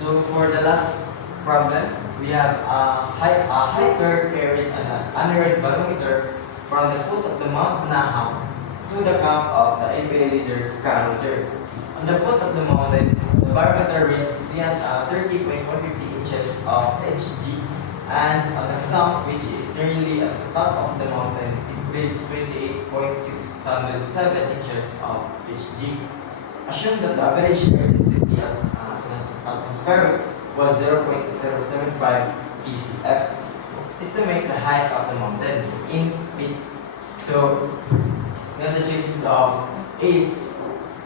So for the last problem, we have a hiker carried an unread barometer from the foot of the Mount Naham to the camp of the APA leader Karuter. On the foot of the mountain, the barometer reads 30.150 inches of Hg, and on the camp, which is nearly at the top of the mountain, it reads 28.607 inches of Hg. Assume that the average air density at atmospheric was 0.075 PCF. Estimate the height of the mountain in feet. So, we have the choices of A is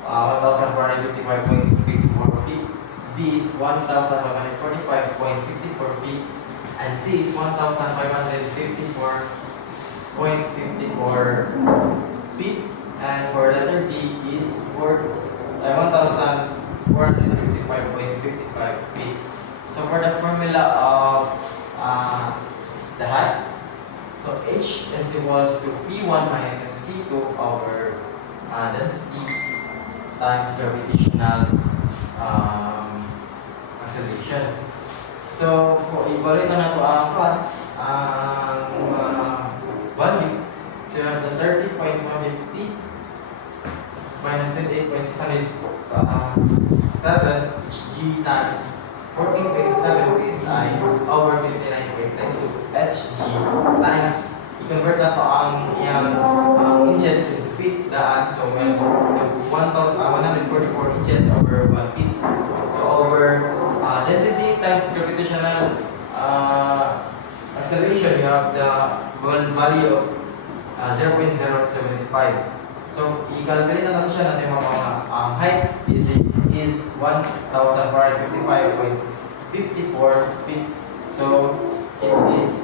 1,455.54 feet, B is 1,145.54 feet, and C is 1,554.54 feet. And for letter D is 1,455.55 feet. So for the formula of the height, so H is equals to P1 minus P2 over density times gravitational acceleration. So ibalik na nato ang value. So you have the 30.150 minus 28.607 Hg times 14.7 psi over 59.92 Hg times i-convert na to ang inches into feet daan. So may 144 inches over 1 feet. So over density times gravitational acceleration, you have the value of 0.075. So i-calculate na siya natin mga height is 1,455.54 feet. So it is